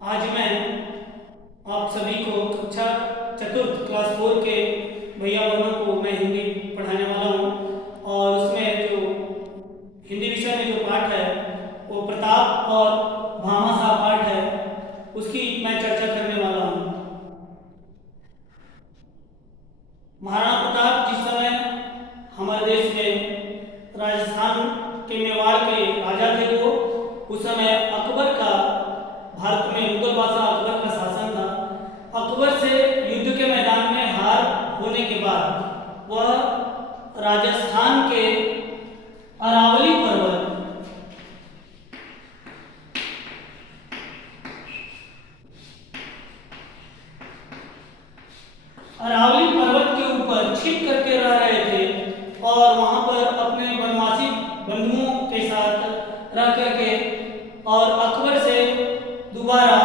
आज मैं आप सभी को कक्षा चतुर्थ क्लास 4 के भैया बहनों को मैं हिंदी पढ़ाने वाला हूँ। और उसमें जो हिंदी विषय में जो पाठ है वो प्रताप और भामाशाह पाठ है, उसकी मैं चर्चा करने वाला हूँ। महाराणा प्रताप जिस समय हमारे देश में राजस्थान के मेवाड़ के राजा थे, वो उस समय अकबर का भारत में मुगल बादशाह अकबर का शासन था। अकबर से युद्ध के मैदान में हार होने के बाद वह राजस्थान के अरावली पर्वत के ऊपर छिप करके रह रहे थे और वहां पर अपने वनवासी बंधुओं के साथ रह करके और अकबर से दोबारा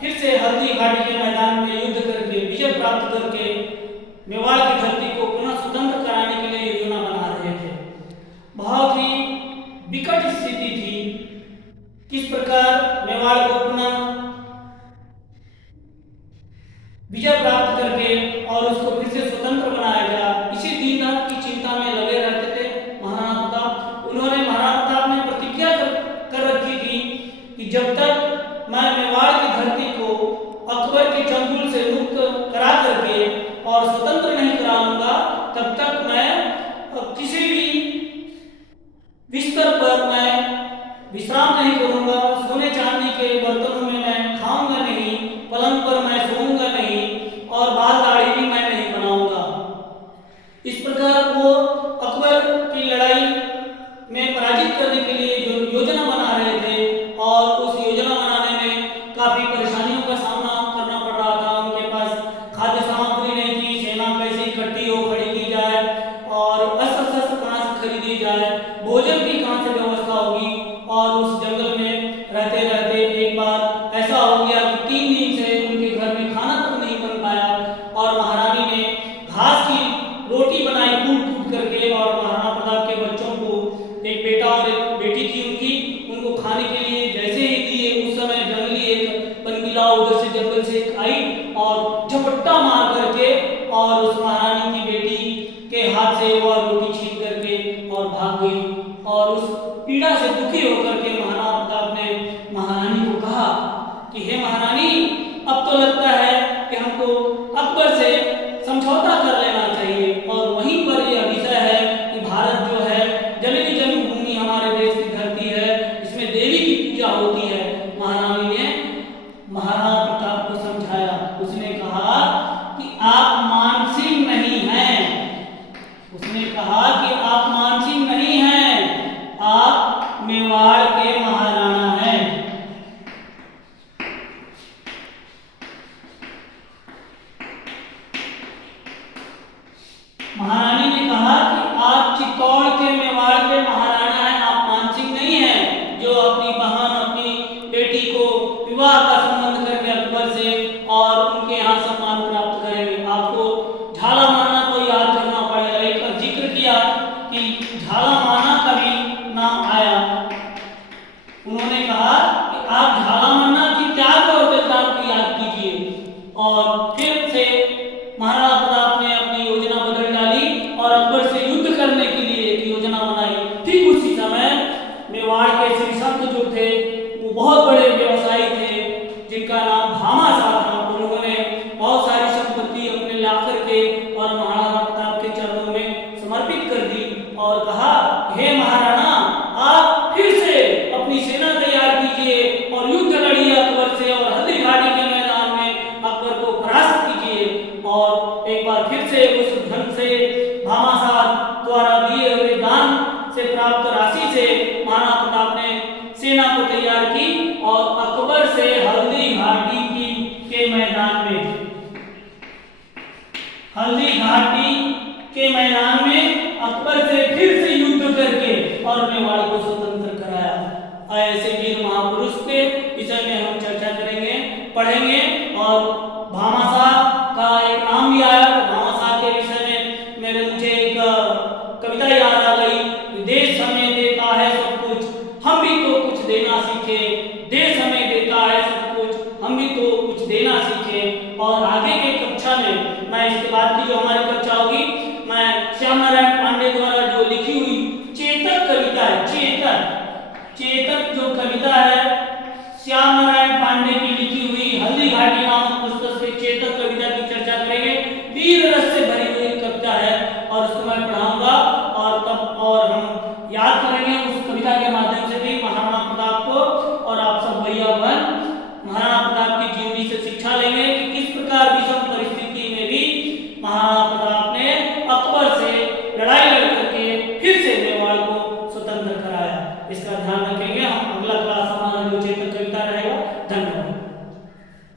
फिर से हल्दी घाटी के मैदान में युद्ध करके विजय प्राप्त करके मेवाड़ की धरती को पुनः स्वतंत्र कराने के लिए योजना बना रहे थे। बहुत ही विकट स्थिति थी, किस प्रकार मेवाड़ को पुनः विजय प्राप्त करके और उसको फिर से स्वतंत्र बनाया गया। इसी दिन रात की चिंता में लगे रहते थे महाराणा प्रताप। महाराणा प्रताप ने प्रतिज्ञा कर रखी थी कि जब तक मैं मेवाड़ की धरती को अकबर के चंगुल से मुक्त करा करके और स्वतंत्र नहीं कराऊंगा, तब तक मैं किसी भी बिस्तर पर मैं विश्राम नहीं करूंगा, सोने चांदी के बर्तनों में मैं खाऊंगा नहीं, पलंग पर मैं सोऊंगा नहीं और बाल दाढ़ी भी मैं नहीं बनाऊंगा। इस प्रकार वो अकबर की लड़ाई में पराजित करने के लिए जो योजना बना रहे थे और उस योजना बनाने में काफी परेशानियों का सामना करना पड़ रहा था। उनके पास खाद्य सामग्री नहीं थी, सेना कैसे इकट्ठी हो खड़ी की जाए और अस्त्र शस्त्र कहाँ से खरीदी जाए, भोजन की कहाँ से व्यवस्था होगी। और उस जंगल में रहते रहते एक बार ऐसा हो गया कि 3 दिन से उनके घर में खाना तक नहीं बन पाया और महारानी ने घास की रोटी बनाई कूट करके और महाराणा प्रताप के बच्चों को, एक बेटा और एक बेटी थी उनको खाने के लिए जैसे ही दिए, उस समय जंगली एक पनबिला उधर से जंगल से आई और झपट्टा मार करके और उस महारानी की बेटी के हाथ से वह रोटी छीन करके और भाग गई। और उस पीड़ा से दुखी होकर के महाराणा प्रताप ने महारानी को कहा कि हे महारानी, अब तो लगता है कि हमको अकबर से समझौता कर लेना चाहिए। और वहीं पर यह विषय है कि भारत जो है जननी जन्मभूमि हमारे देश की धरती है, इसमें देवी की पूजा होती है। महारानी ने महाराणा प्रताप को समझाया। उसने कहा कि आप मानसिंह नहीं हैं, उसने कहा कि आप मानसिंह नहीं हैं, आप मेवाड़ के महाराणा हैं। महारानी ने कहा कि आप चित्तौड़ के मेवाड़ के महाराणा हैं, आप मानसिंह नहीं हैं जो अपनी बहन अपनी बेटी को विवाह का संबंध करके अकबर से और उनके यहाँ सम्मान प्राप्त करेंगे। आपको झाला माना को याद करना पड़ेगा। एक जिक्र किया कि झाला माना का भी नाम आया। उन्होंने कहा कि आप झाला माना की त्याग और बलिदान को याद कीजिए। और फिर से महाराणा प्रताप ने अपनी योजना बदल डाली और अकबर से युद्ध करने के लिए एक योजना बनाई। ठीक उसी समय मेवाड़ के श्री संत जो थे वो बहुत बड़े व्यवसायी थे जिनका नाम भामाशाह था। उन्होंने बहुत सारी संपत्ति अपने ला करके और महाराणा प्रताप के चरणों में समर्पित कर दी और कहा, हे महाराणा, आप फिर से अपनी सेना तैयार कीजिए और युद्ध लड़िए अकबर से और हल्दी घाटी के मैदान में अकबर को परास्त कीजिए। और एक बार फिर से उस धन से भामाशाह द्वारा दिए हुए दान से प्राप्त राशि से महाराणा प्रताप ने सेना को तैयार की और अकबर से हल्दी घाटी के मैदान में अकबर से फिर से युद्ध करके और मेवाड़ को स्वतंत्र कराया। ऐसे वीर महापुरुष के विषय में हम चर्चा करेंगे, पढ़ेंगे। और भामाशाह का एक नाम भी आया। भामाशाह के विषय में मुझे एक कविता याद आ गई। देश हमें देता है सब कुछ, हम भी तो कुछ देना सीखे। देश हमें देता है सब कुछ, देना सीखें। और आगे के कक्षा में मैं इसके बाद की जो हमारी कक्षा होगी, मैं श्याम नारायण पांडे द्वारा जो लिखी हुई चेतक कविता है, चेतक जो कविता है श्याम नारायण पांडे की लिखी हुई हल्दी घाटी नामक पुस्तक से चेतक कविता की चर्चा करेंगे। वीर रस से भरी हुई कविता है और उसको मैं पढ़ाऊंगा और हम याद करेंगे उस कविता के माध्यम से भी महाराणा प्रताप को। और आप सब भैया बहन महाराणा प्रताप की जीवनी से शिक्षा लेंगे कि किस प्रकार विषम परिस्थिति में भी महाराणा